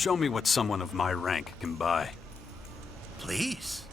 Show me what someone of my rank can buy. Please.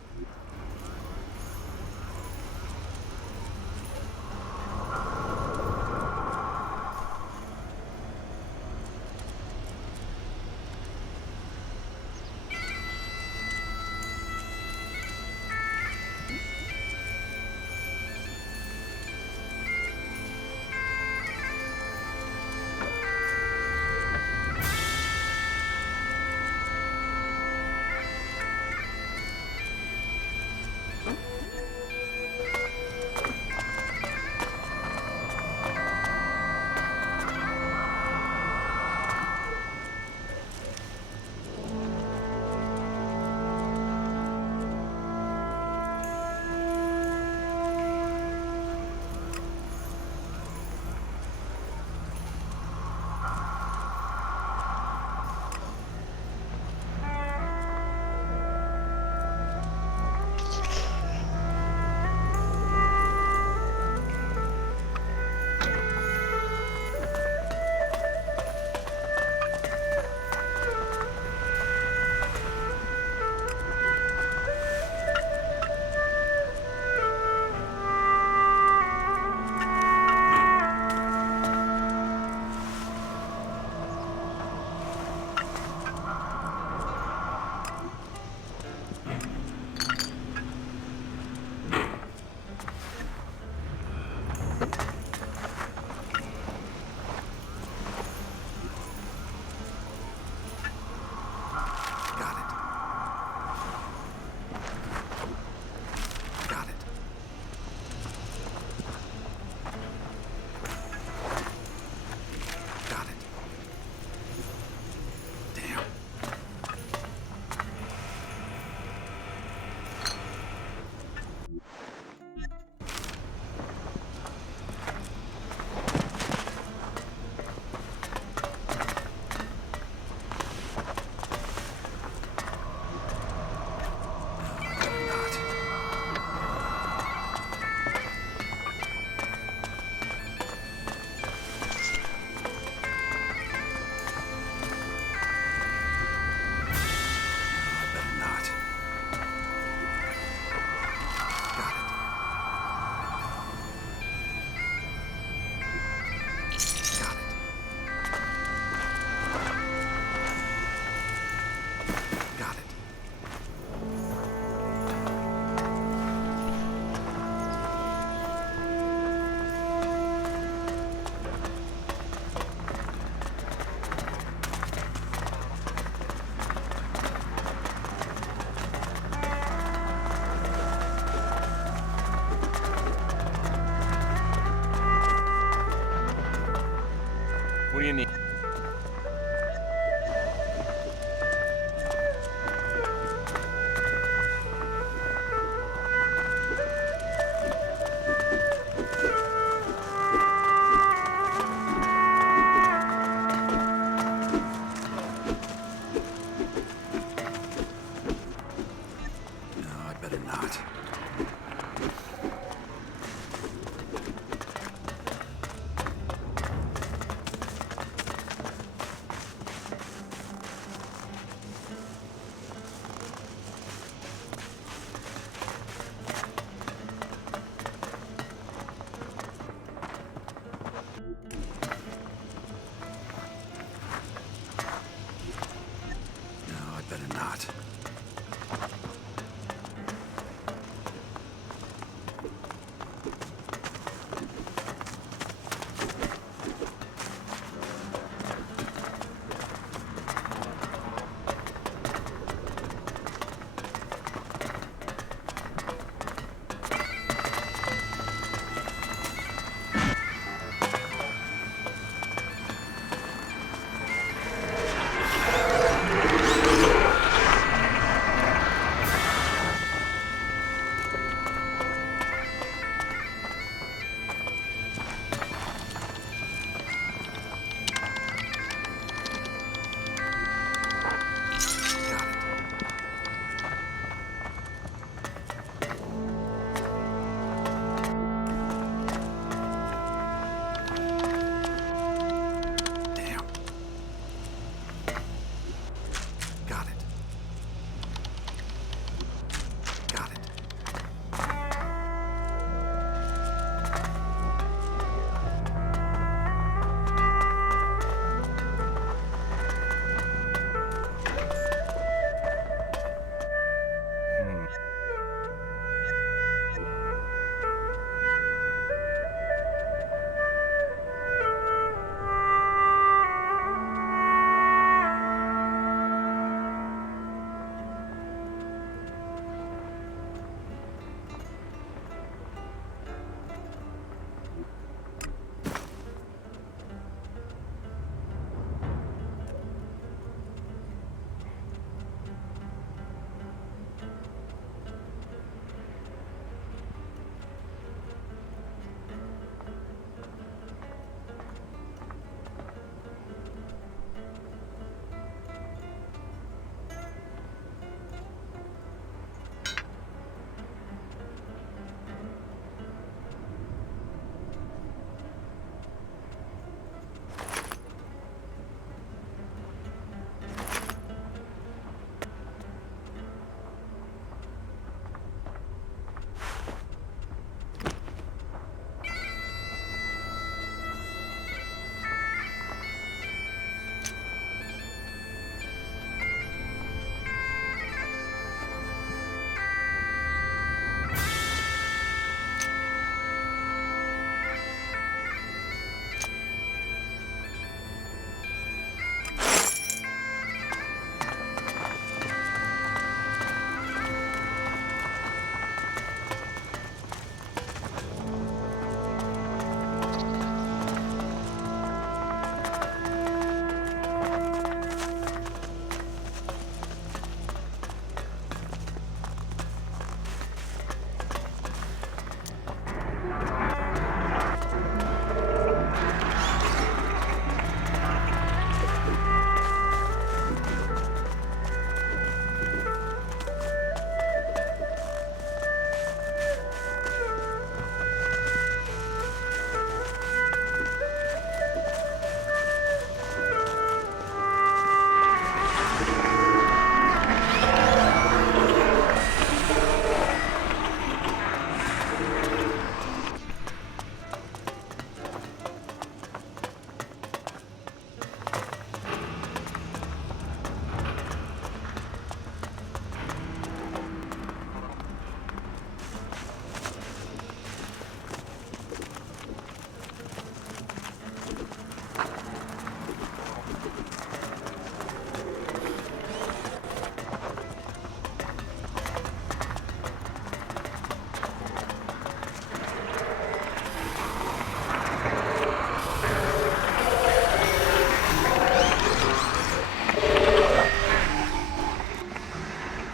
What do you need? No, I'd better not. No, I'd better not.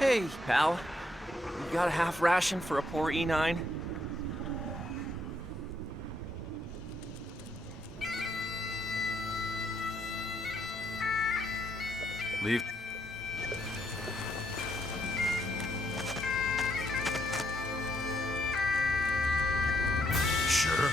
Hey, pal. You got a half ration for a poor E9? Leave. Sure.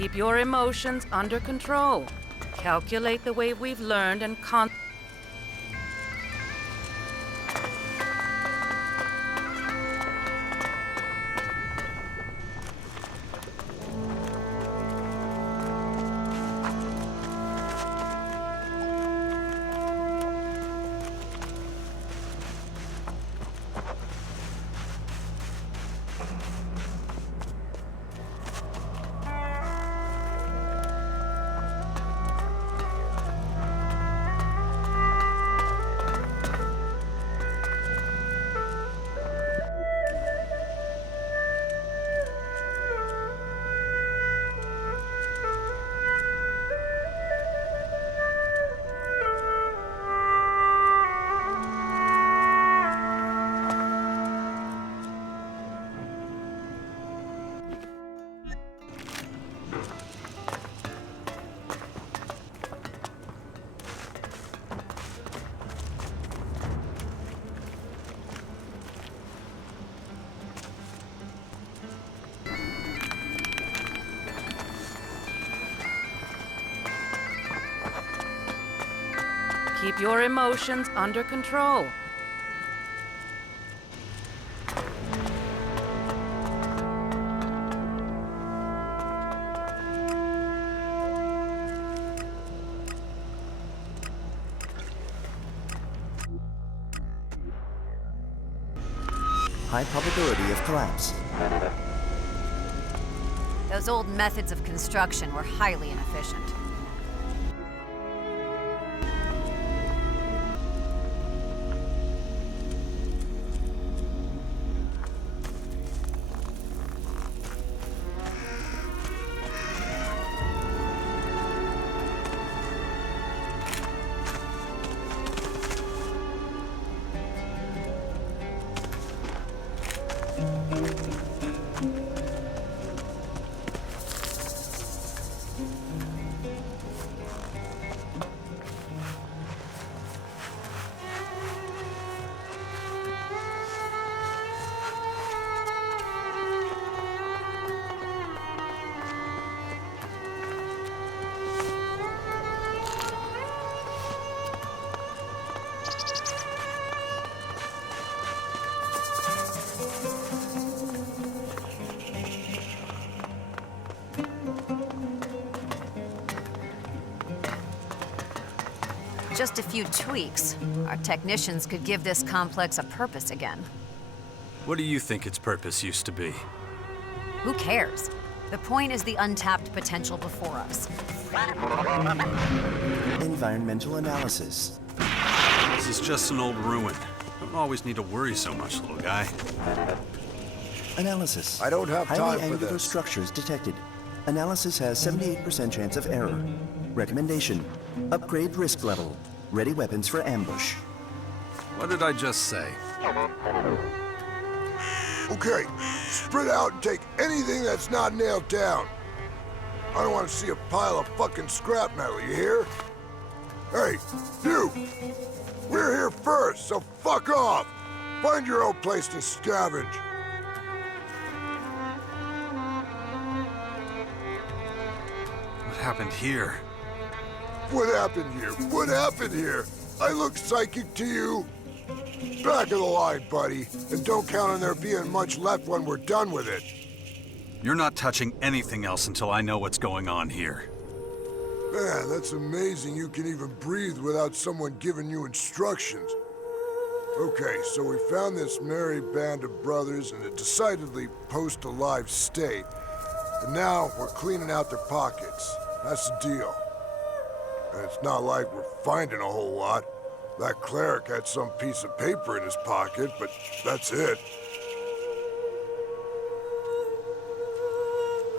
Keep your emotions under control. Calculate the way we've learned and keep your emotions under control. High probability of collapse. Those old methods of construction were highly inefficient. Just a few tweaks, our technicians could give this complex a purpose again. What do you think its purpose used to be? Who cares? The point is the untapped potential before us. Environmental analysis. This is just an old ruin. Don't always need to worry so much, little guy. Analysis. I don't have time Highly for angular this. structures detected. Analysis has 78% chance of error. Recommendation. Upgrade risk level. Ready weapons for ambush. What did I just say? Okay, spread out and take anything that's not nailed down. I don't want to see a pile of fucking scrap metal, you hear? Hey, you! We're here first, so fuck off! Find your own place to scavenge. What happened here? What happened here? What happened here? I look psychic to you? Back of the line, buddy. And don't count on there being much left when we're done with it. You're not touching anything else until I know what's going on here. Man, that's amazing you can even breathe without someone giving you instructions. Okay, so we found this merry band of brothers in a decidedly post-alive state. And now we're cleaning out their pockets. That's the deal. And it's not like we're finding a whole lot. That cleric had some piece of paper in his pocket, but that's it.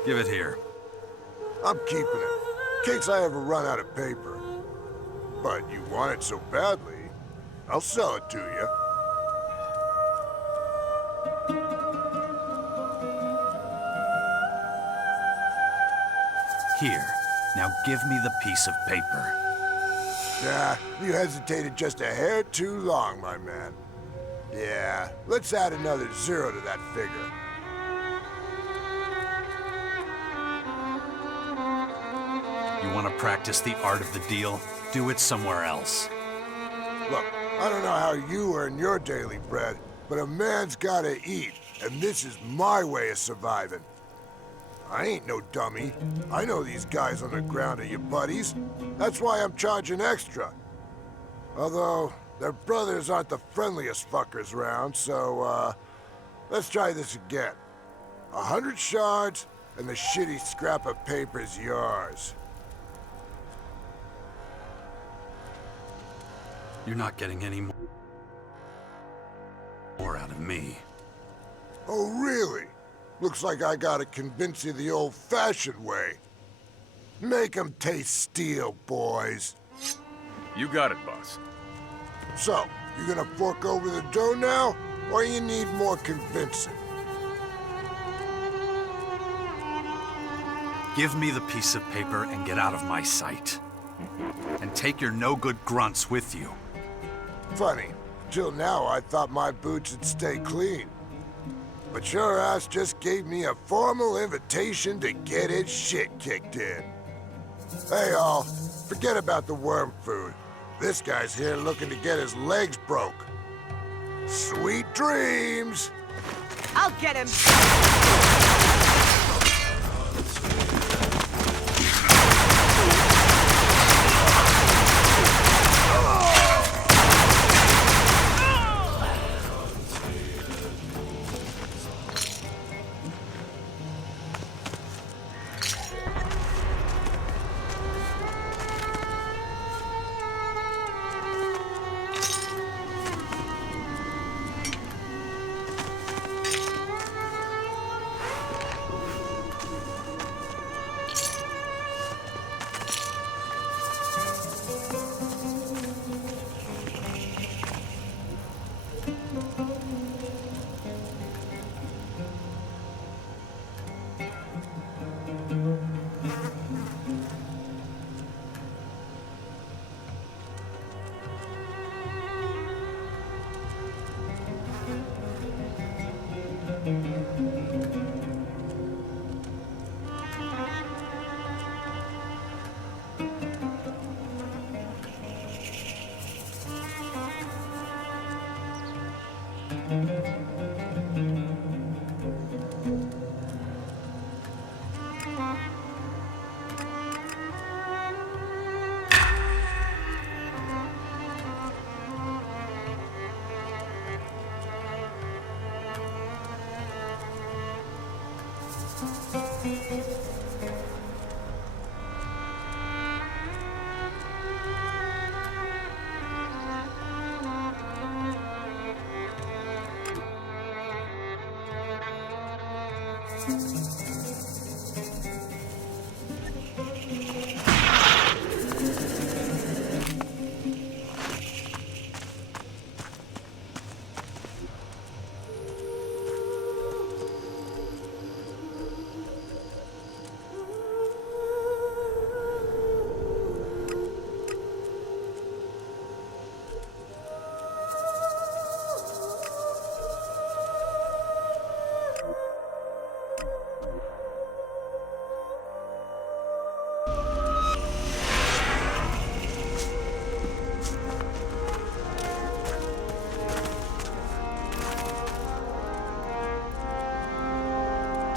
Give it here. I'm keeping it, in case I ever run out of paper. But you want it so badly, I'll sell it to you. Here. Now give me the piece of paper. Nah, you hesitated just a hair too long, my man. Yeah, let's add another 0 to that figure. You want to practice the art of the deal? Do it somewhere else. Look, I don't know how you earn your daily bread, but a man's gotta eat, and this is my way of surviving. I ain't no dummy. I know these guys on the ground are your buddies. That's why I'm charging extra. Although, their brothers aren't the friendliest fuckers around, so, let's try this again. 100 shards, and the shitty scrap of paper's yours. You're not getting any more out of me. Oh, really? Looks like I gotta convince you the old-fashioned way. Make 'em taste steel, boys. You got it, boss. So, you gonna fork over the dough now, or you need more convincing? Give me the piece of paper and get out of my sight. And take your no-good grunts with you. Funny, till now I thought my boots would stay clean. But your ass just gave me a formal invitation to get its shit kicked in. Hey all, forget about the worm food. This guy's here looking to get his legs broke. Sweet dreams! I'll get him!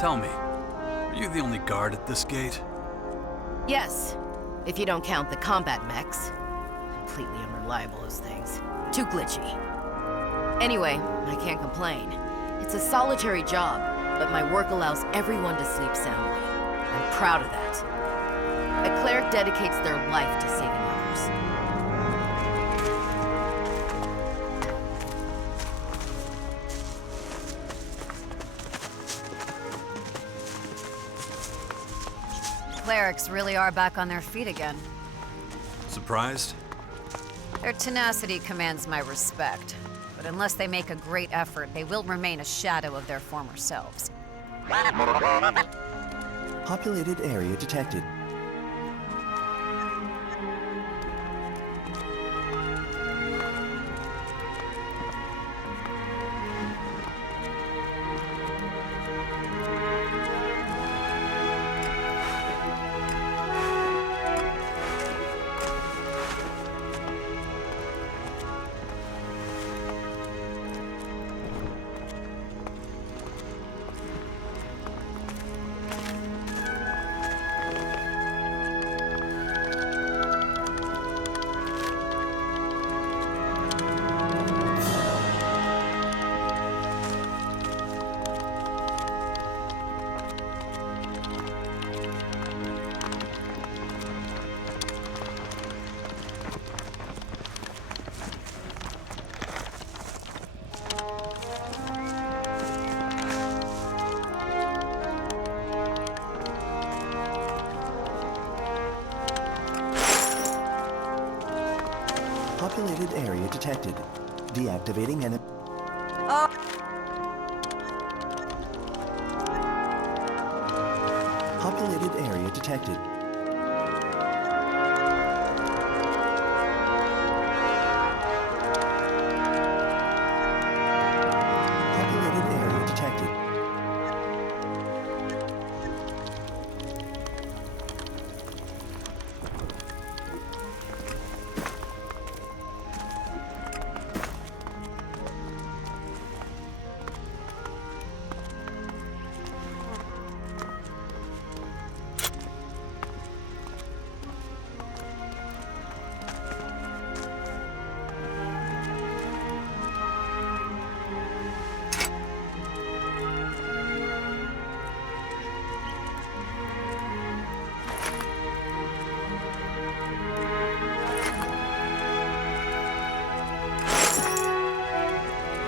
Tell me, are you the only guard at this gate? Yes, if you don't count the combat mechs. Completely unreliable, those things. Too glitchy. Anyway, I can't complain. It's a solitary job, but my work allows everyone to sleep soundly. I'm proud of that. A cleric dedicates their life to saving others. Clerics really are back on their feet again. Surprised? Their tenacity commands my respect. But unless they make a great effort, they will remain a shadow of their former selves. Populated area detected. Populated area detected. Deactivating enemy. Populated area detected. Populated area detected.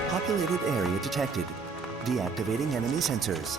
Populated area detected. Deactivating enemy sensors.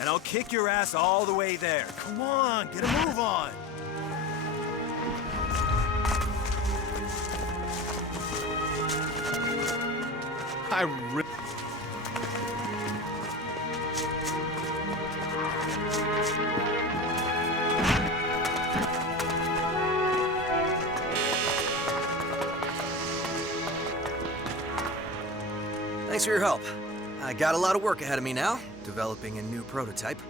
And I'll kick your ass all the way there. Come on, get a move on. Thanks for your help. I got a lot of work ahead of me now, developing a new prototype.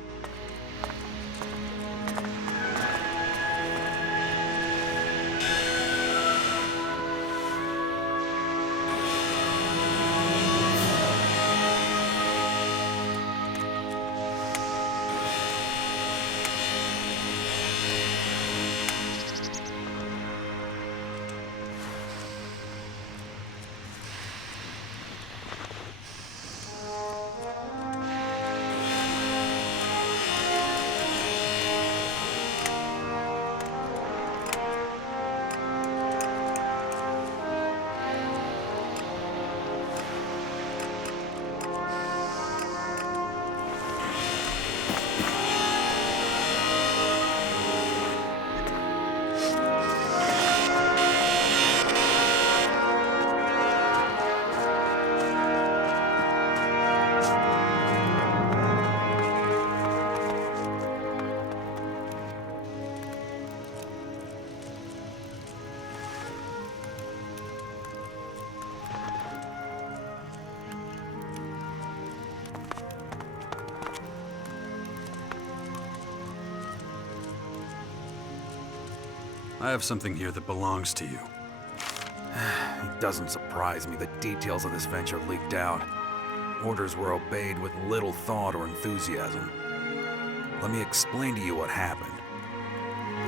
I have something here that belongs to you. It doesn't surprise me that details of this venture leaked out. Orders were obeyed with little thought or enthusiasm. Let me explain to you what happened.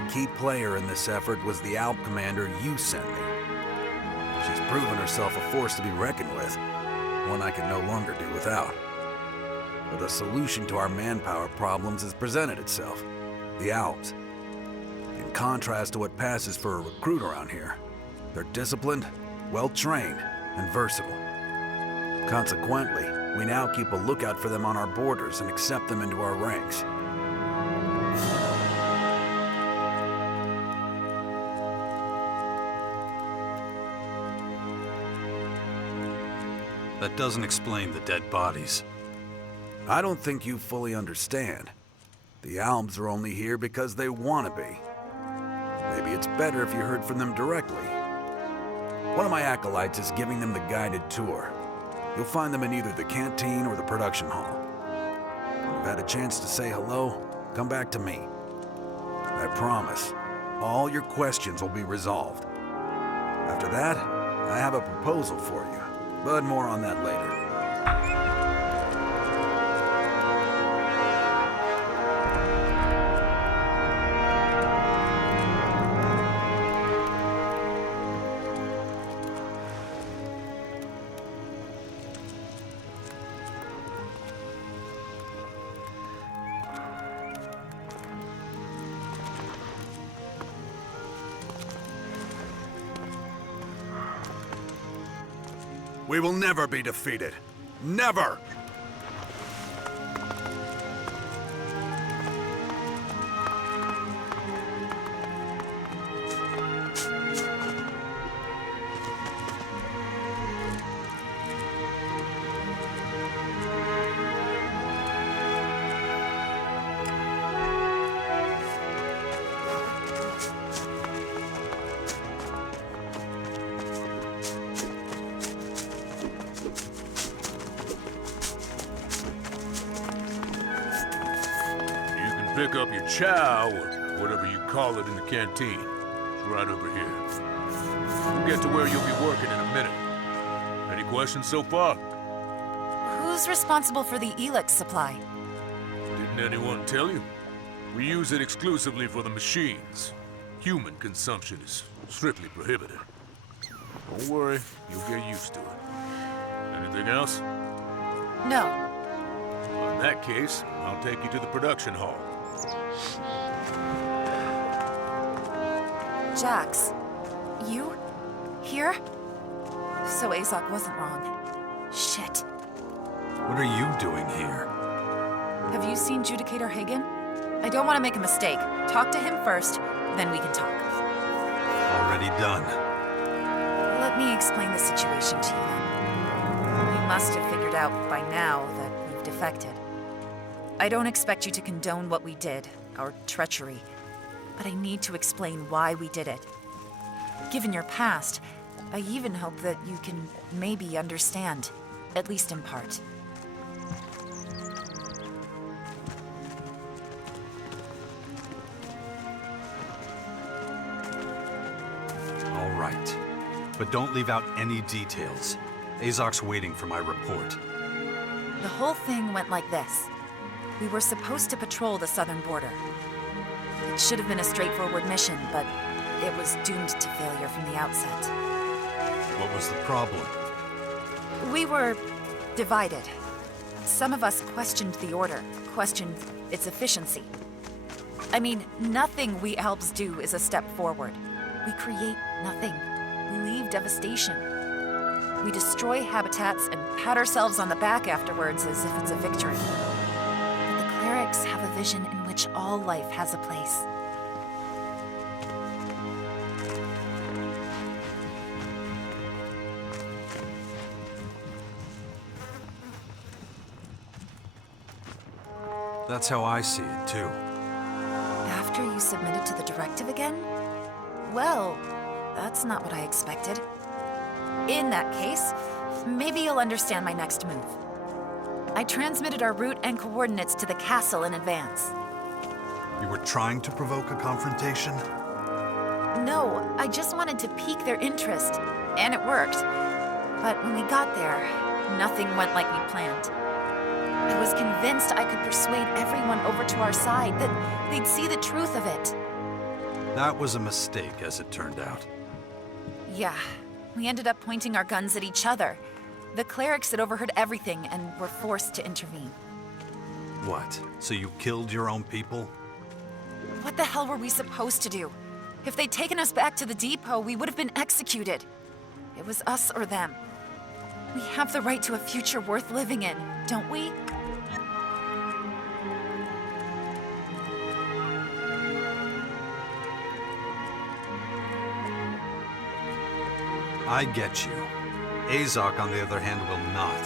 The key player in this effort was the ALP commander you sent me. She's proven herself a force to be reckoned with, one I can no longer do without. But a solution to our manpower problems has presented itself. The ALPs. In contrast to what passes for a recruit around here, they're disciplined, well-trained, and versatile. Consequently, we now keep a lookout for them on our borders and accept them into our ranks. That doesn't explain the dead bodies. I don't think you fully understand. The Alms are only here because they want to be. Maybe it's better if you heard from them directly. One of my acolytes is giving them the guided tour. You'll find them in either the canteen or the production hall. When you've had a chance to say hello, come back to me. I promise, all your questions will be resolved. After that, I have a proposal for you, but more on that later. We will never be defeated. Never! Pick up your chow, or whatever you call it, in the canteen. It's right over here. We'll get to where you'll be working in a minute. Any questions so far? Who's responsible for the ELEX supply? Didn't anyone tell you? We use it exclusively for the machines. Human consumption is strictly prohibited. Don't worry, you'll get used to it. Anything else? No. Well, in that case, I'll take you to the production hall. Jax, you? Here? So Azok wasn't wrong. Shit. What are you doing here? Have you seen Judicator Hagen? I don't want to make a mistake. Talk to him first, then we can talk. Already done. Let me explain the situation to you then. You must have figured out by now that we've defected. I don't expect you to condone what we did, our treachery, but I need to explain why we did it. Given your past, I even hope that you can maybe understand, at least in part. All right. But don't leave out any details. Azok's waiting for my report. The whole thing went like this. We were supposed to patrol the southern border. It should have been a straightforward mission, but it was doomed to failure from the outset. What was the problem? We were divided. Some of us questioned the order, questioned its efficiency. I mean, nothing we Alps do is a step forward. We create nothing. We leave devastation. We destroy habitats and pat ourselves on the back afterwards as if it's a victory. But the clerics have a vision in which all life has a place. That's how I see it, too. After you submitted to the directive again? Well, that's not what I expected. In that case, maybe you'll understand my next move. I transmitted our route and coordinates to the castle in advance. You were trying to provoke a confrontation? No, I just wanted to pique their interest, and it worked. But when we got there, nothing went like we planned. I was convinced I could persuade everyone over to our side, that they'd see the truth of it. That was a mistake, as it turned out. Yeah, we ended up pointing our guns at each other. The clerics had overheard everything and were forced to intervene. What? So you killed your own people? What the hell were we supposed to do? If they'd taken us back to the depot, we would have been executed. It was us or them. We have the right to a future worth living in, don't we? I get you. Azok, on the other hand, will not.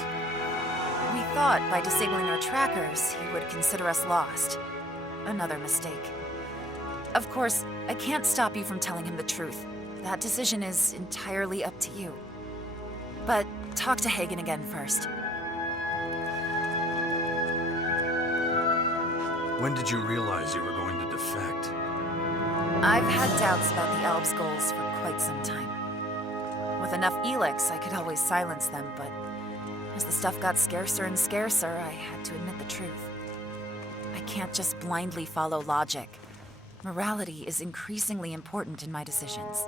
We thought by disabling our trackers, he would consider us lost. Another mistake. Of course, I can't stop you from telling him the truth. That decision is entirely up to you. But talk to Hagen again first. When did you realize you were going to defect? I've had doubts about the Elves' goals for quite some time. With enough ELEX, I could always silence them, but as the stuff got scarcer and scarcer, I had to admit the truth. I can't just blindly follow logic. Morality is increasingly important in my decisions.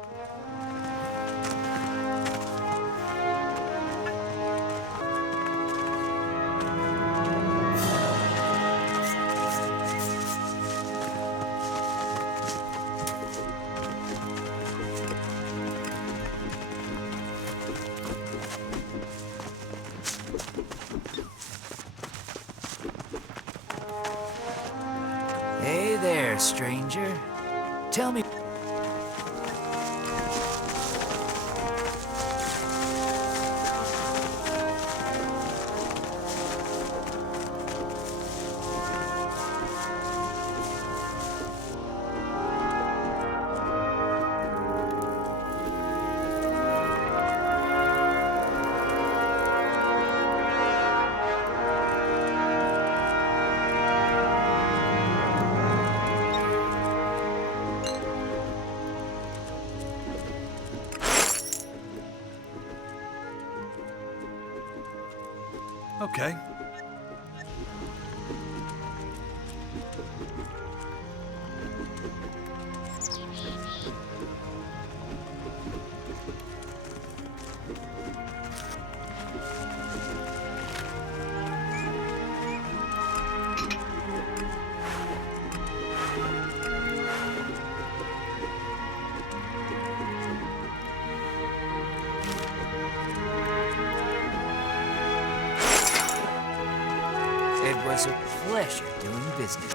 Hey there, stranger. Tell me... Okay. It was a pleasure doing business.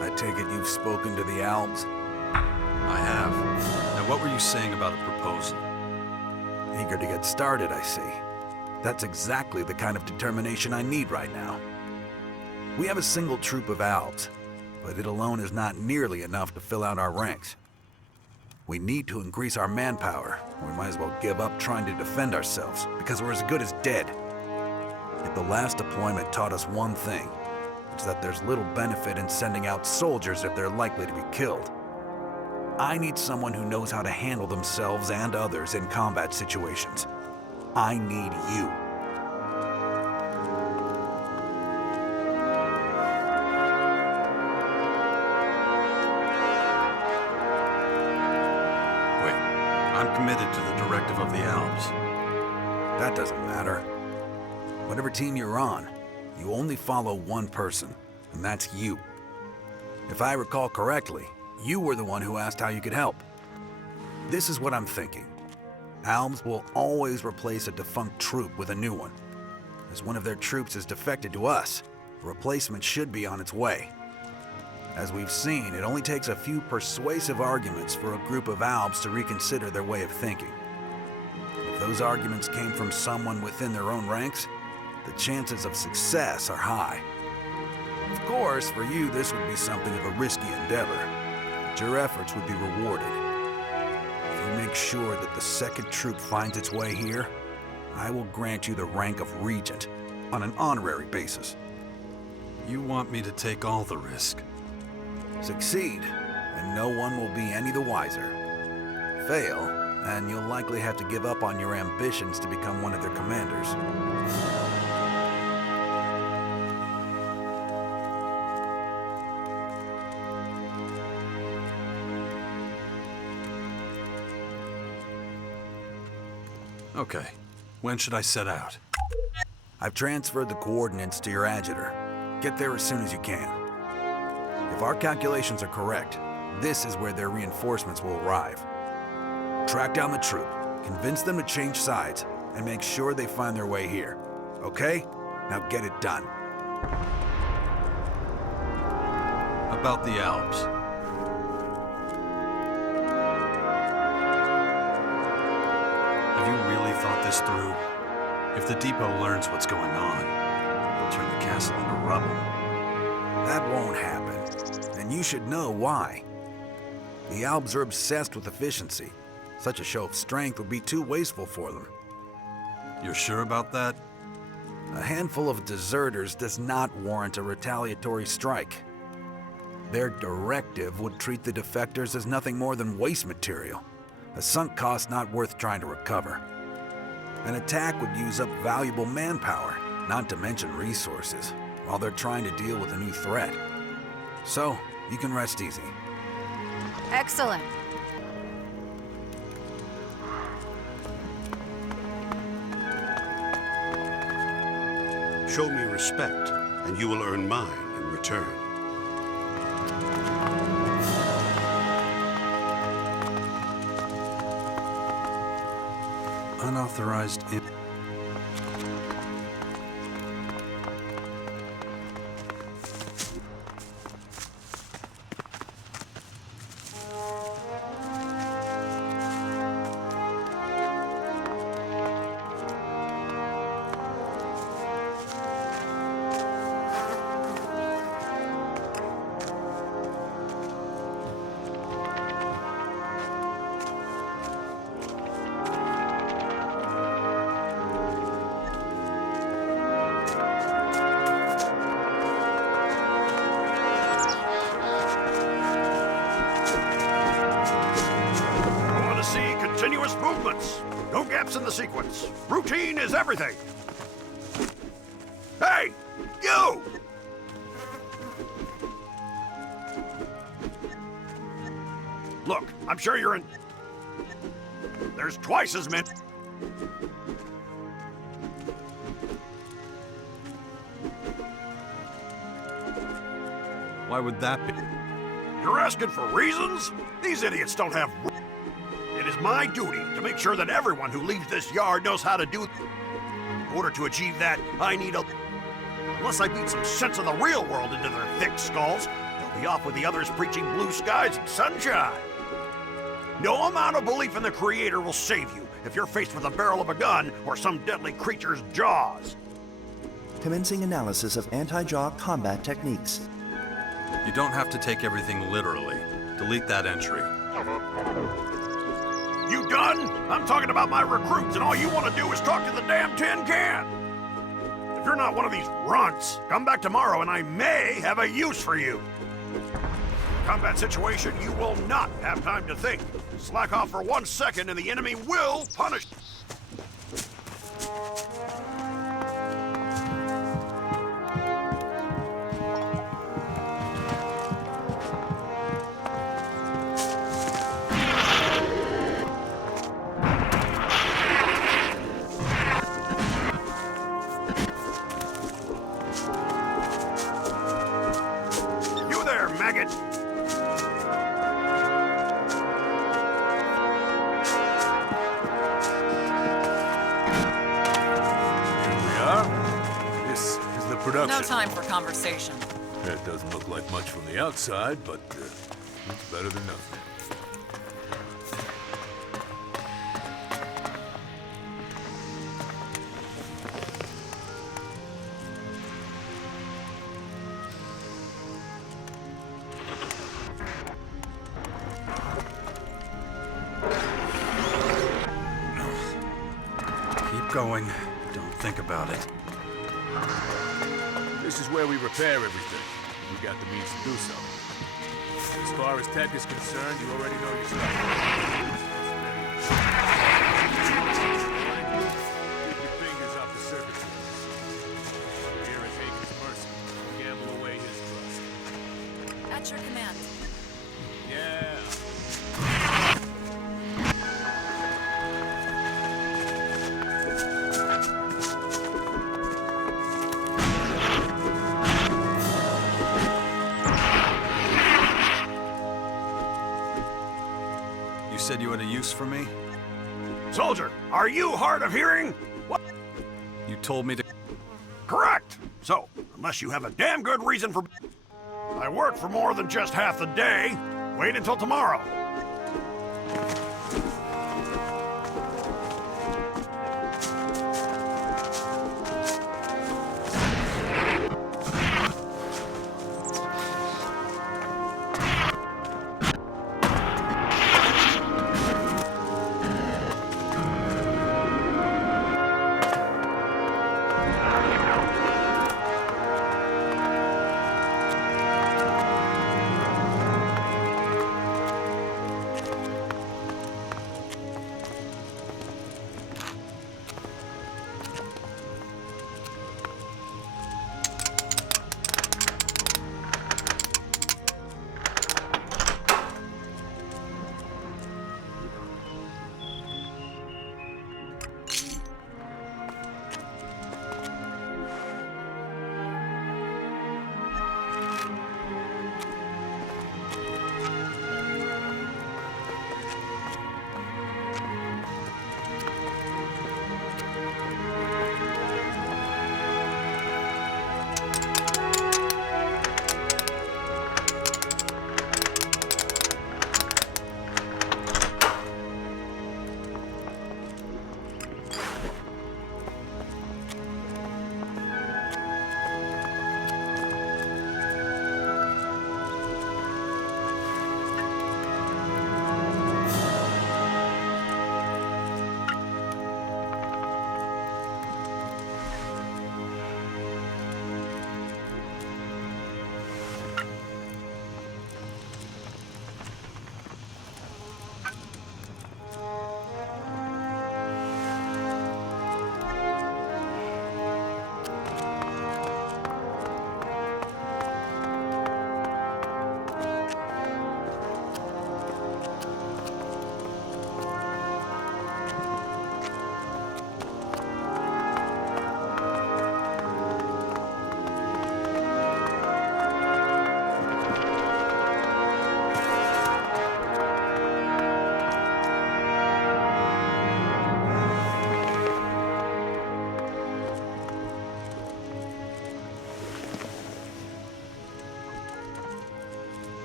I take it you've spoken to the Alps? I have. Now, what were you saying about a proposal? Eager to get started, I see. That's exactly the kind of determination I need right now. We have a single troop of Alps, but it alone is not nearly enough to fill out our ranks. We need to increase our manpower, or we might as well give up trying to defend ourselves, because we're as good as dead. If the last deployment taught us one thing, it's that there's little benefit in sending out soldiers if they're likely to be killed. I need someone who knows how to handle themselves and others in combat situations. I need you. I'm committed to the directive of the Alps. That doesn't matter. Whatever team you're on, you only follow one person, and that's you. If I recall correctly, you were the one who asked how you could help. This is what I'm thinking. Alps will always replace a defunct troop with a new one. As one of their troops has defected to us, a replacement should be on its way. As we've seen, it only takes a few persuasive arguments for a group of Alps to reconsider their way of thinking. If those arguments came from someone within their own ranks, the chances of success are high. Of course, for you, this would be something of a risky endeavor, but your efforts would be rewarded. If you make sure that the second troop finds its way here, I will grant you the rank of Regent on an honorary basis. You want me to take all the risk? Succeed, and no one will be any the wiser. Fail, and you'll likely have to give up on your ambitions to become one of their commanders. Okay. When should I set out? I've transferred the coordinates to your adjutor. Get there as soon as you can. If our calculations are correct, this is where their reinforcements will arrive. Track down the troop, convince them to change sides, and make sure they find their way here. Okay? Now get it done. About the Alps. Have you really thought this through? If the depot learns what's going on, they'll turn the castle into rubble. That won't happen, and you should know why. The Albs are obsessed with efficiency. Such a show of strength would be too wasteful for them. You're sure about that? A handful of deserters does not warrant a retaliatory strike. Their directive would treat the defectors as nothing more than waste material, a sunk cost not worth trying to recover. An attack would use up valuable manpower, not to mention resources, while they're trying to deal with a new threat. So, you can rest easy. Excellent. Show me respect, and you will earn mine in return. Unauthorized Continuous movements. No gaps in the sequence. Routine is everything. Hey, you! Look, I'm sure you're in... There's twice as many... Why would that be? You're asking for reasons? These idiots don't have... It is my duty to make sure that everyone who leaves this yard knows how to do... In order to achieve that, I need a... Unless I beat some sense of the real world into their thick skulls, they'll be off with the others preaching blue skies and sunshine. No amount of belief in the Creator will save you if you're faced with the barrel of a gun or some deadly creature's jaws. Commencing analysis of anti-jaw combat techniques. You don't have to take everything literally. Delete that entry. You done? I'm talking about my recruits, and all you want to do is talk to the damn tin can. If you're not one of these runts, come back tomorrow and I may have a use for you. Combat situation, you will not have time to think. Slack off for 1 second and the enemy will punish. No time for conversation. That doesn't look like much from the outside, but it's better than nothing. going. Don't think about it. This is where we repair everything. We got the means to do so. As far as tech is concerned, you already know your stuff. Keep your fingers off the circuit boards. Here at Hagen's mercy, gamble away his trust. At your command. Yeah. You said you had a use for me? Soldier, are you hard of hearing? What? You told me to... Correct! So, unless you have a damn good reason for... I work for more than just half the day. Wait until tomorrow.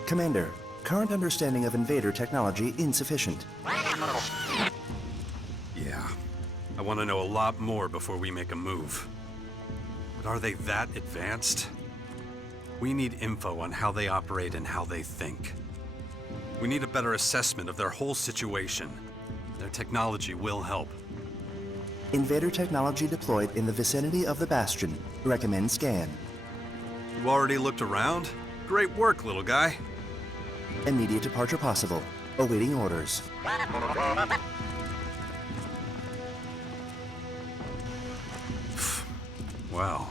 Commander, current understanding of invader technology insufficient. Yeah. I want to know a lot more before we make a move. But are they that advanced? We need info on how they operate and how they think. We need a better assessment of their whole situation. Their technology will help. Invader technology deployed in the vicinity of the Bastion. Recommend scan. You already looked around? Great work, little guy. Immediate departure possible. Awaiting orders. Wow.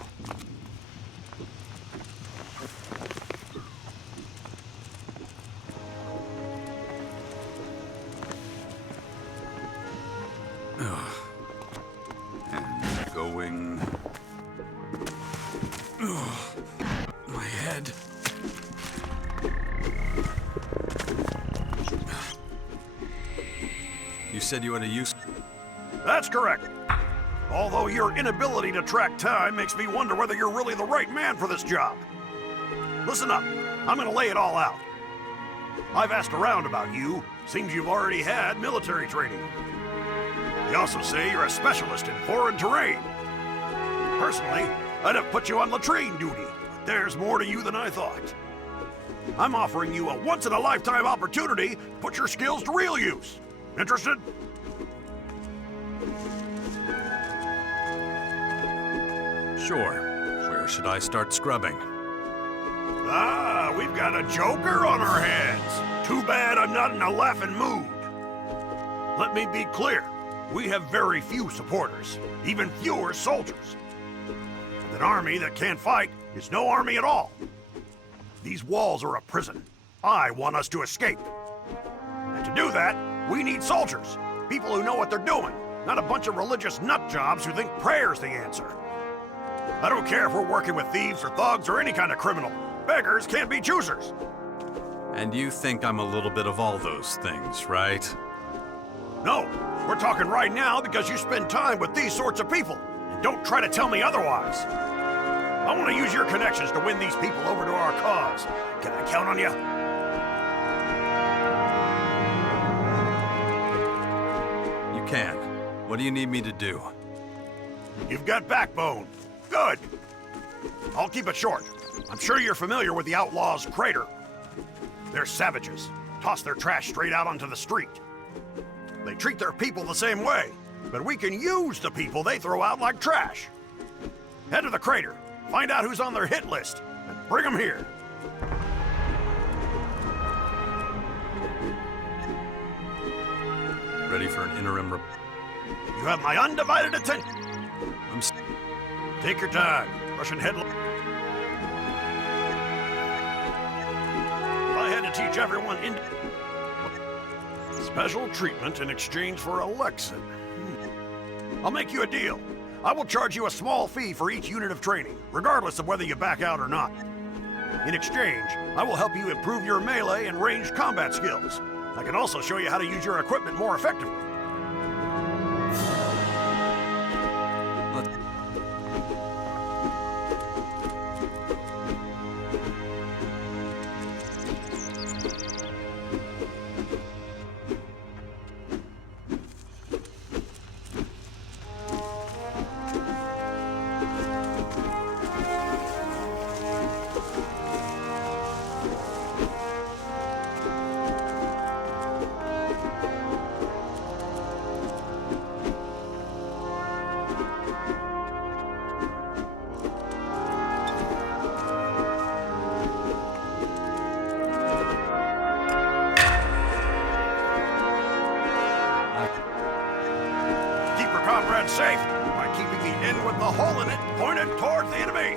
And going... My head. You said you had a use... That's correct. Although your inability to track time makes me wonder whether you're really the right man for this job. Listen up. I'm gonna lay it all out. I've asked around about you. Seems you've already had military training. They also say you're a specialist in foreign terrain. Personally, I'd have put you on latrine duty, but there's more to you than I thought. I'm offering you a once-in-a-lifetime opportunity to put your skills to real use. Interested? Sure. Where should I start scrubbing? Ah, we've got a joker on our hands. Too bad I'm not in a laughing mood. Let me be clear. We have very few supporters, even fewer soldiers. And an army that can't fight is no army at all. These walls are a prison. I want us to escape. And to do that, we need soldiers. People who know what they're doing, not a bunch of religious nutjobs who think prayer's the answer. I don't care if we're working with thieves or thugs or any kind of criminal. Beggars can't be choosers. And you think I'm a little bit of all those things, right? No, we're talking right now because you spend time with these sorts of people. And don't try to tell me otherwise. I want to use your connections to win these people over to our cause. Can I count on you? You can. What do you need me to do? You've got backbone. Good. I'll keep it short. I'm sure you're familiar with the Outlaws' Crater. They're savages. Toss their trash straight out onto the street. They treat their people the same way, but we can use the people they throw out like trash. Head to the crater, find out who's on their hit list, and bring them here. Ready for an interim You have my undivided attention. Take your time. Russian headline. If I had to teach everyone special treatment in exchange for ELEX. I'll make you a deal. I will charge you a small fee for each unit of training, regardless of whether you back out or not. In exchange, I will help you improve your melee and ranged combat skills. I can also show you how to use your equipment more effectively. Safe by keeping the end with the hole in it pointed towards the enemy.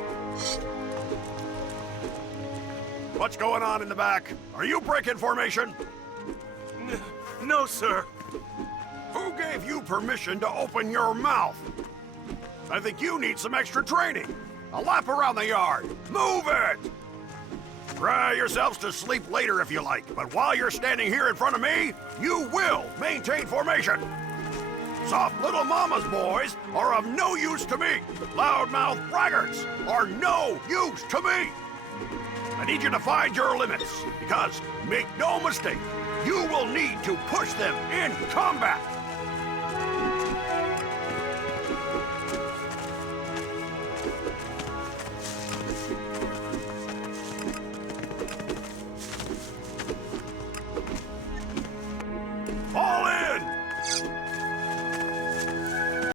What's going on in the back? Are you breaking formation? No, sir. Who gave you permission to open your mouth? I think you need some extra training. A lap around the yard. Move it! Cry yourselves to sleep later if you like, but while you're standing here in front of me, you will maintain formation. Soft little mama's boys are of no use to me. Loudmouth braggarts are no use to me. I need you to find your limits, because, make no mistake, you will need to push them in combat.